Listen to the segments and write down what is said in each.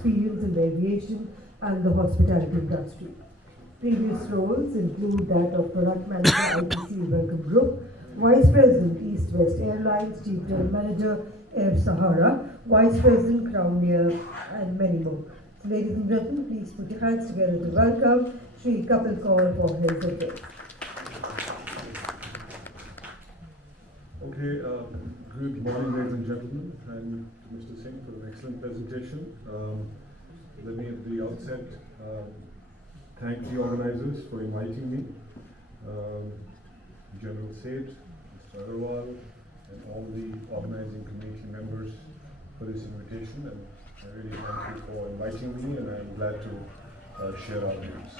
experience in the aviation and the hospitality industry. Previous roles include that of Product Manager, ITC Welcome Group, Vice President, East West Airlines, Chief General Manager, Air Sahara, Vice President, Crown Air, and many more. So, ladies and gentlemen, please put your hands together to welcome Shri Kapil Kaul for his address. Okay, good morning, ladies and gentlemen, and to Mr. Singh for an excellent presentation. Let me at the outset thank the organizers for inviting me, General Seth, Mr. Agarwal, and all the organizing committee members for this invitation. And I really thank you for inviting me, and I'm glad to share our views.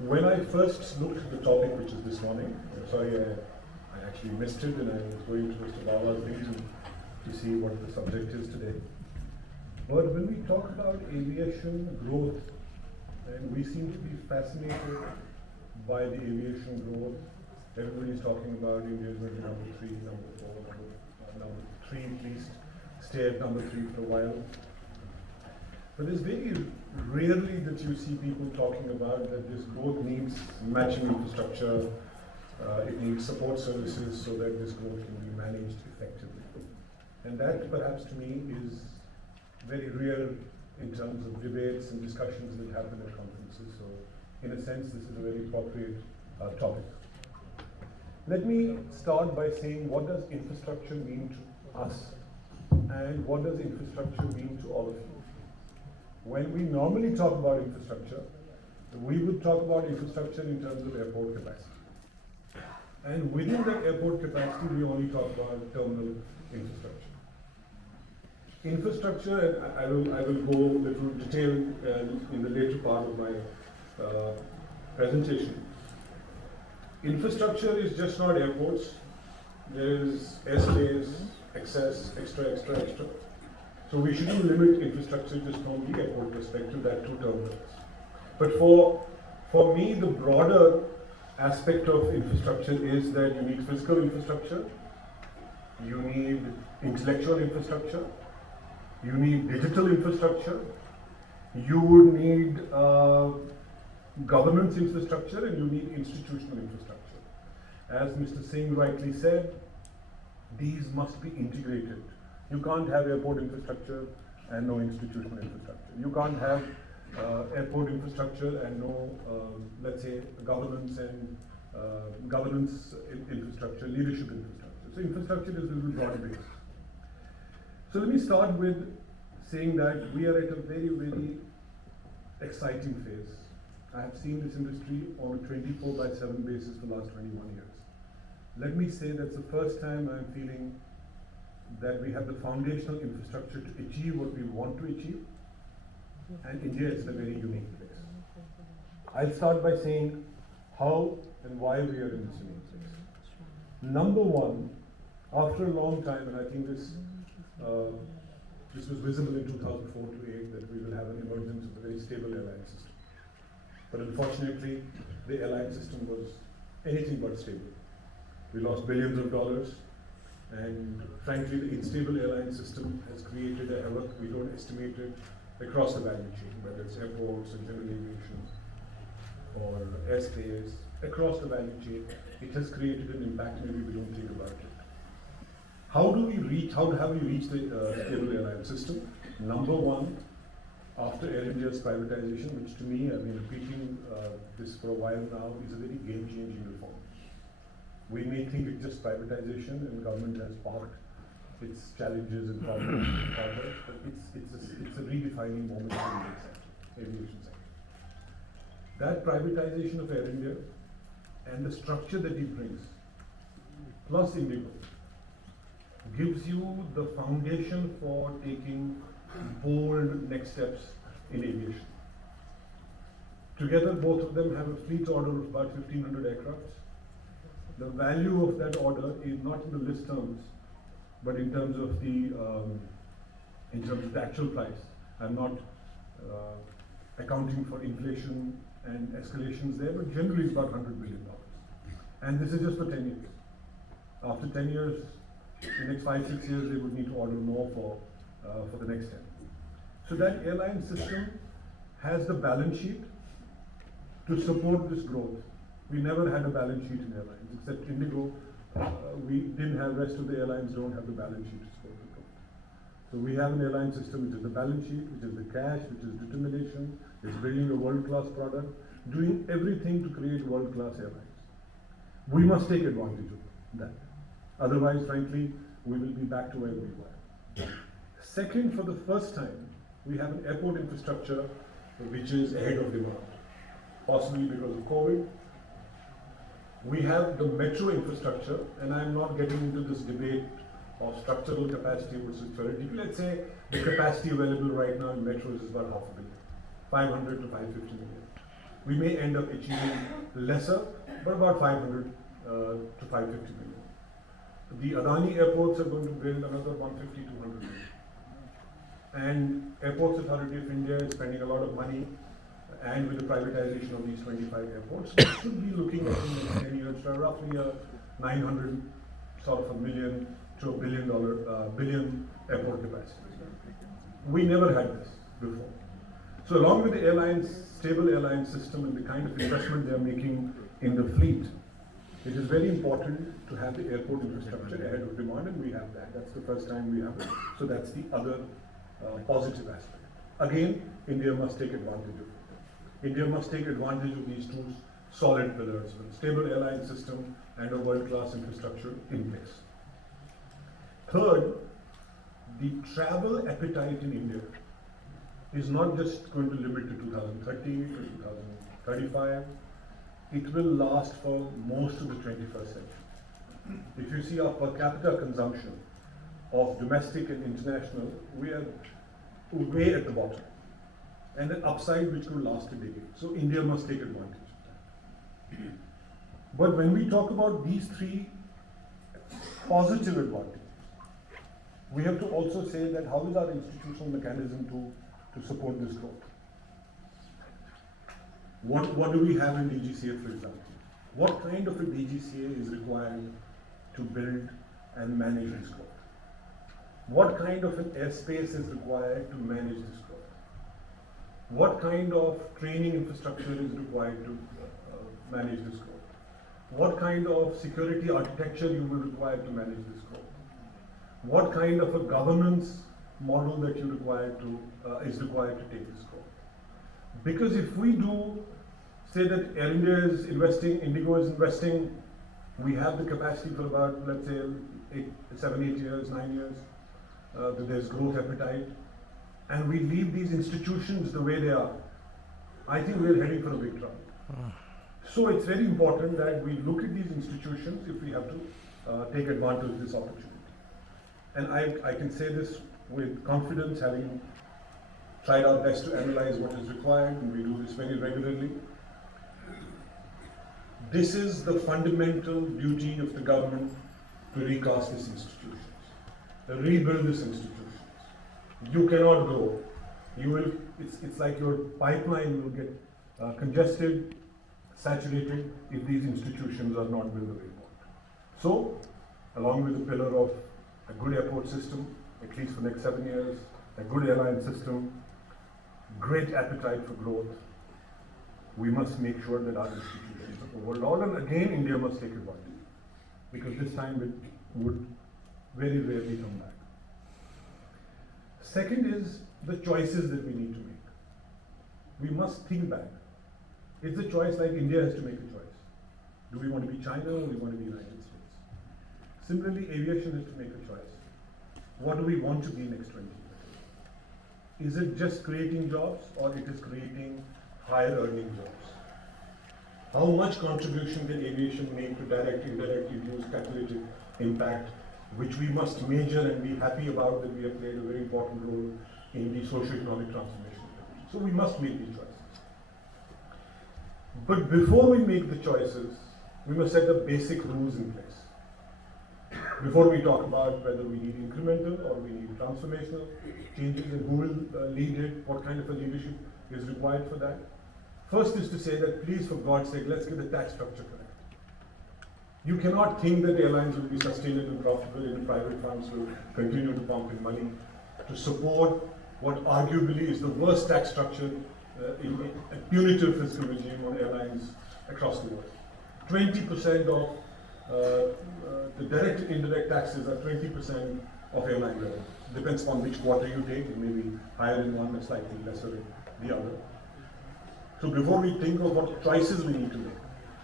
When I first looked at the topic, which is this morning, I'm sorry I actually missed it, and I was going to Mr. Baba's meeting to see what the subject is today. But when we talk about aviation growth, and we seem to be fascinated by the aviation growth, everybody's talking about India is maybe number 3, number 4, number 3 at least, stay at number 3 for a while. But it's very rarely that you see people talking about that this growth needs matching infrastructure. It needs support services so that this growth can be managed effectively. And that, perhaps to me, is very rare in terms of debates and discussions that happen at conferences. So, in a sense, this is a very appropriate topic. Let me start by saying, what does infrastructure mean to us? And what does infrastructure mean to all of you? When we normally talk about infrastructure, we would talk about infrastructure in terms of airport capacity. And within that airport capacity, we only talk about terminal infrastructure. Infrastructure, and I will go a little detail in the later part of my presentation. Infrastructure is just not airports. There is airspace, excess, extra. So we shouldn't limit infrastructure just from the airport perspective, that to terminals. But for me, the broader aspect of infrastructure is that you need physical infrastructure, you need intellectual infrastructure, you need digital infrastructure, you would need governance infrastructure, and you need institutional infrastructure. As Mr. Singh rightly said, these must be integrated. You can't have airport infrastructure and no institutional infrastructure. You can't have airport infrastructure and no, let's say, governance and infrastructure, leadership infrastructure. So infrastructure is a little broad based. So let me start with saying that we are at a very, very exciting phase. I have seen this industry on a 24/7 basis for the last 21 years. Let me say that's the first time I'm feeling that we have the foundational infrastructure to achieve what we want to achieve. And India is in a very unique place. I'll start by saying how and why we are in this unique place. Number one, after a long time, and I think this was visible in 2004 to 8, that we will have an emergence of a very stable airline system. But unfortunately, the airline system was anything but stable. We lost billions of dollars, and frankly, the unstable airline system has created a havoc we don't estimate it across the value chain, whether it's airports or general aviation or airspace, across the value chain. It has created an impact maybe we don't think about it. How have we reached the stable airline system? Number one, after Air India's privatization, which to me, I've been repeating this for a while now, is a very game-changing reform. We may think it's just privatization and government has parked its challenges and problems, but it's a redefining moment for the aviation sector. That privatization of Air India and the structure that it brings, plus Indigo, gives you the foundation for taking bold next steps in aviation. Together, both of them have a fleet order of about 1,500 aircrafts. The value of that order is not in the list terms, but in terms of the actual price. I'm not accounting for inflation and escalations there, but generally it's about $100 billion. And this is just for 10 years. After 10 years, the next 5-6 years, they would need to order more for the next 10. So that airline system has the balance sheet to support this growth. We never had a balance sheet in airlines, except Indigo. We didn't have, rest of the airlines don't have the balance sheet to support the growth. So we have an airline system which is the balance sheet, which is the cash, which is determination, is building a world-class product, doing everything to create world-class airlines. We must take advantage of that. Otherwise, frankly, we will be back to where we were. Second, for the first time, we have an airport infrastructure which is ahead of demand, possibly because of COVID. We have the metro infrastructure, and I'm not getting into this debate of structural capacity versus theoretical. Let's say the capacity available right now in metros is about 500 million, 500 to 550 million. We may end up achieving lesser, but about 500 to 550 million. The Adani airports are going to build another 150, 200 million. And Airports Authority of India is spending a lot of money, and with the privatization of these 25 airports, we should be looking at in the next 10 years for roughly a 900 sort of a million to $1 billion airport capacity. We never had this before. So along with the airlines, stable airline system and the kind of investment they are making in the fleet, it is very important to have the airport infrastructure ahead of demand, and we have that. That's the first time we have it. So that's the other positive aspect. Again, India must take advantage of it. India must take advantage of these two solid pillars, a stable airline system and a world-class infrastructure in place. Third, the travel appetite in India is not just going to limit to 2030 or 2035. It will last for most of the 21st century. If you see our per capita consumption of domestic and international, we are way at the bottom, and an upside which could last a decade. So India must take advantage of that. But when we talk about these three positive advantages, we have to also say that how is our institutional mechanism to support this growth? What do we have in DGCA, for example? What kind of a DGCA is required to build and manage this growth? What kind of an airspace is required to manage this growth? What kind of training infrastructure is required to manage this growth? What kind of security architecture you will require to manage this growth? What kind of a governance model that you is required to take this growth? Because if we do say that Air India is investing, Indigo is investing, we have the capacity for about, let's say, 7, 8 years, 9 years, that there's growth appetite, and we leave these institutions the way they are, I think we're heading for a big trouble. So it's very important that we look at these institutions if we have to take advantage of this opportunity. And I can say this with confidence, having tried our best to analyze what is required, and we do this very regularly. This is the fundamental duty of the government to recast these institutions, to rebuild these institutions. You cannot grow. You will. It's like your pipeline will get congested, saturated if these institutions are not built the way you want. So, along with the pillar of a good airport system, at least for the next 7 years, a good airline system, great appetite for growth, we must make sure that our institutions are overall, and again India must take advantage, because this time it would very rarely come back. Second is the choices that we need to make. We must think back. It's a choice like India has to make a choice. Do we want to be China or do we want to be United States? Similarly, aviation has to make a choice. What do we want to be next 20 years? Is it just creating jobs, or it is creating higher earning jobs? How much contribution can aviation make to direct, indirect use, calculated impact, which we must measure and be happy about that we have played a very important role in the socio-economic transformation. So we must make these choices. But before we make the choices, we must set the basic rules in place. Before we talk about whether we need incremental or we need transformational changes and who will lead it, what kind of a leadership is required for that. First is to say that please, for God's sake, let's get the tax structure correct. You cannot think that airlines will be sustainable and profitable and private firms will continue to pump in money to support what arguably is the worst tax structure in a punitive fiscal regime on airlines across the world. 20% of the direct and indirect taxes are 20% of airline revenue. Depends on which quarter you take, it may be higher in one and slightly lesser in the other. So before we think of what choices we need to make,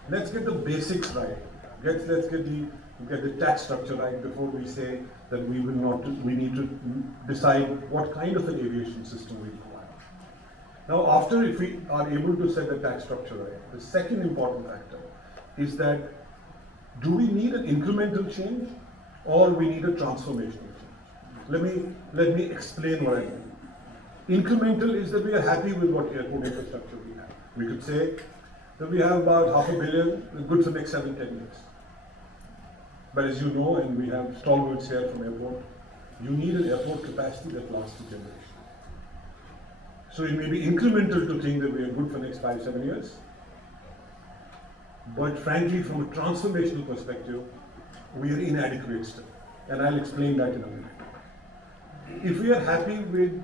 let's get the basics right. Let's get the tax structure right before we say that we need to decide what kind of an aviation system we require. Now, after if we are able to set the tax structure right, the second important factor is that do we need an incremental change or we need a transformational change? Let me explain what I mean. Incremental is that we are happy with what airport infrastructure we have. We could say that we have about $500 million, good for the next 7-10 years. But as you know, and we have stalwarts here from airport, you need an airport capacity that lasts a generation. So it may be incremental to think that we are good for the next 5-7 years. But frankly, from a transformational perspective, we are inadequate still. And I'll explain that in a minute. If we are happy with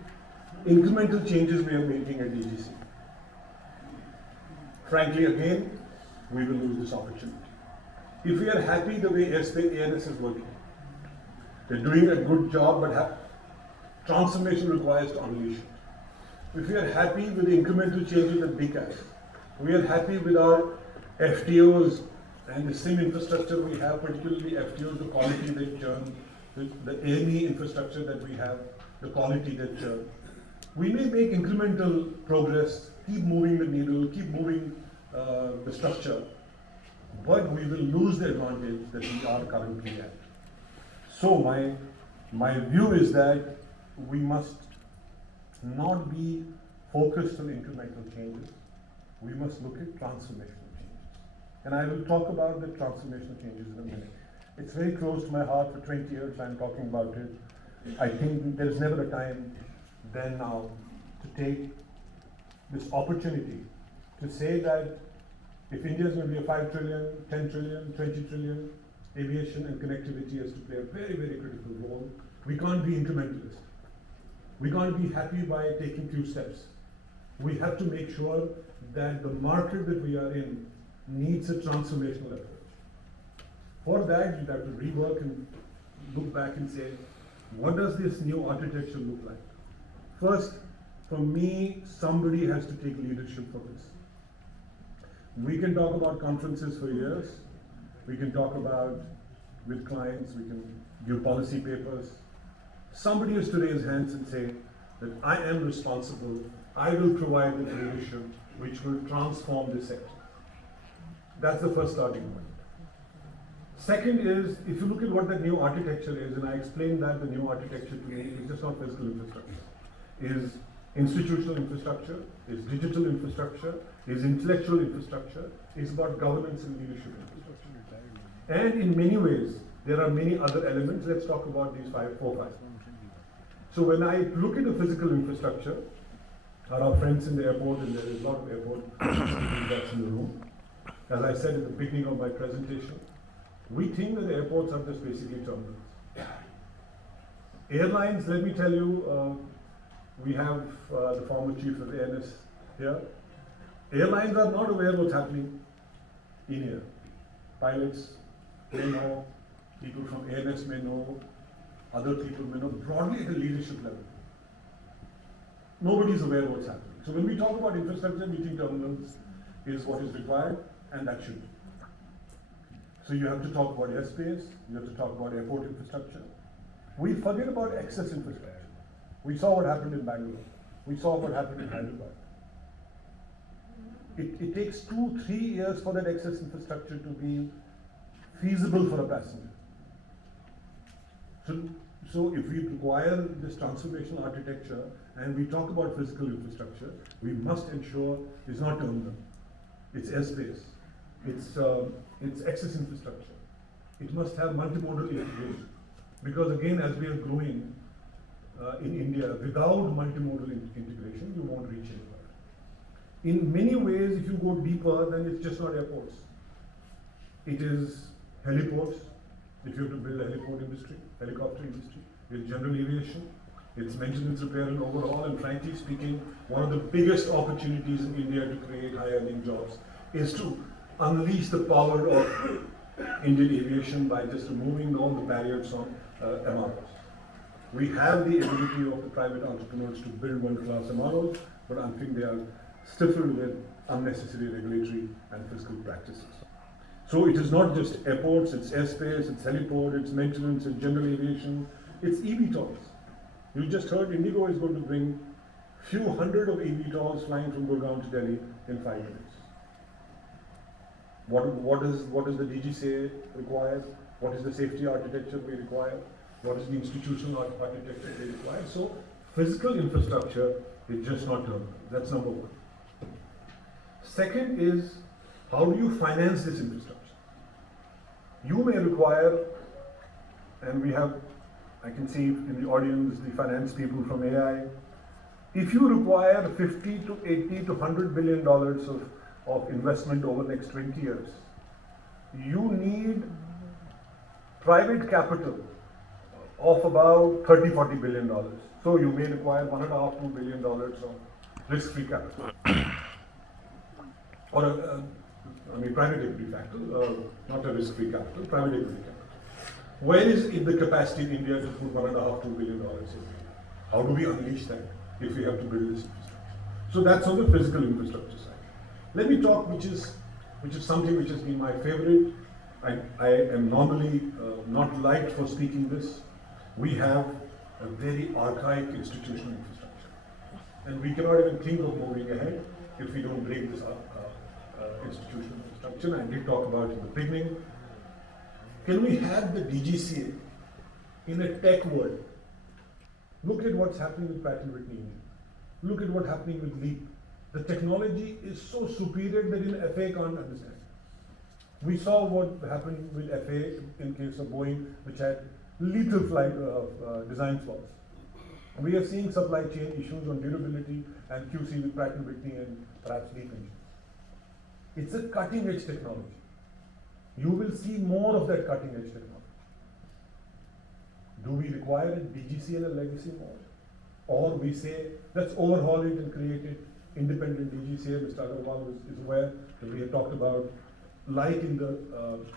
incremental changes we are making at DGC, frankly, again, we will lose this opportunity. If we are happy the way ANS is working, they're doing a good job, but transformation requires to unleash it. If we are happy with the incremental changes at BCAS, we are happy with our FTOs and the SIM infrastructure we have, particularly FTOs, the quality they churn, the AME infrastructure that we have, the quality they churn. We may make incremental progress, keep moving the needle, keep moving the structure, but we will lose the advantage that we are currently at. So my view is that we must not be focused on incremental changes. We must look at transformational changes. And I will talk about the transformational changes in a minute. It's very close to my heart. For 20 years I'm talking about it. I think there is never a time than now to take this opportunity to say that if India is going to be a 5 trillion, 10 trillion, 20 trillion, aviation and connectivity has to play a very, very critical role. We can't be incrementalist. We can't be happy by taking few steps. We have to make sure that the market that we are in needs a transformational approach. For that, you have to rework and look back and say, what does this new architecture look like? First, for me, somebody has to take leadership for this. We can talk about conferences for years. We can talk about with clients, we can give policy papers. Somebody has to raise hands and say that I am responsible, I will provide the leadership which will transform this sector. That's the first starting point. Second is, if you look at what that new architecture is, and I explained that the new architecture to me is just not physical infrastructure, is institutional infrastructure, is digital infrastructure, is intellectual infrastructure, is about governance and leadership infrastructure. And in many ways, there are many other elements. Let's talk about these 4, 5. So when I look at the physical infrastructure, our friends in the airport, and there is a lot of airport that's in the room. As I said at the beginning of my presentation, we think that the airports are just basically terminals. Airlines, let me tell you, we have the former chief of ANS here. Airlines are not aware what's happening in here. Pilots, they know, people from ANS may know, other people may know, broadly at the leadership level. Nobody is aware of what's happening. So when we talk about infrastructure, we think terminals is what is required, and that should be. So you have to talk about airspace, you have to talk about airport infrastructure. We forget about excess infrastructure. We saw what happened in Bangalore. We saw what happened in Hyderabad. It takes 2-3 years for that excess infrastructure to be feasible for a passenger. So if we require this transformational architecture and we talk about physical infrastructure, we must ensure it's not terminal, it's airspace, it's excess infrastructure. It must have multimodal integration. Because again, as we are growing in India, without multimodal integration, you won't reach anywhere. In many ways, if you go deeper, then it's just not airports. It is heliports, if you have to build a heliport industry, helicopter industry, it's general aviation, its maintenance, repair and overhaul, and frankly speaking, one of the biggest opportunities in India to create high earning jobs is to unleash the power of Indian aviation by just removing all the barriers on MROs. We have the ability of the private entrepreneurs to build world-class MROs, but I think they are stifled with unnecessary regulatory and fiscal practices. So it is not just airports, it's airspace, it's heliport, it's maintenance, it's general aviation, it's eVTOLs. You just heard Indigo is going to bring few hundred of eVTOLs flying from Gurgaon to Delhi in 5 minutes. What does the DGCA require? What is the safety architecture we require? What is the institutional architecture we require? So physical infrastructure is just not terminal. That's number one. Second is, how do you finance this infrastructure? You may require, and we have, I can see in the audience, the finance people from AI, if you require 50 to 80 to $100 billion of investment over the next 20 years, you need private capital of about 30-40 billion dollars. So you may require $1.5-2 billion of risk-free capital, or private equity capital, not a risk-free capital, private equity capital. Where is the capacity in India to put $1.5-2 billion in? How do we unleash that if we have to build this infrastructure? So that's on the physical infrastructure side. Let me talk, which is something which has been my favorite. I am normally not liked for speaking this. We have a very archaic institutional infrastructure, and we cannot even think of moving ahead if we don't break this institutional infrastructure. And I did talk about it in the beginning. Can we have the DGCA in a tech world? Look at what's happening with Pratt & Whitney. Look at what's happening with LEAP. The technology is so superior that even FAA can't understand. We saw what happened with FAA in case of Boeing, which had lethal flight design flaws. We are seeing supply chain issues on durability and QC with Pratt & Whitney and perhaps LEAP engines. It's a cutting edge technology. You will see more of that cutting edge technology. Do we require a DGC in a legacy mode? Or we say, let's overhaul it and create it independent DGCA. Mr. Agarwal is aware that we have talked about, like in the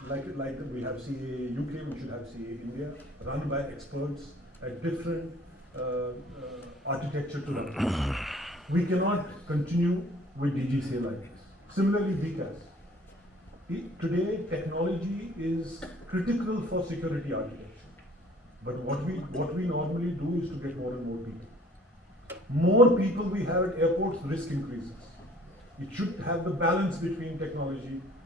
like we have CA UK, we should have CA India, run by experts at different architecture to run. We cannot continue with DGCA like this. Similarly, VCAS. Today, technology is critical for security architecture. But what we normally do is to get more and more people. More people we have at airports, risk increases. It should have the balance between technology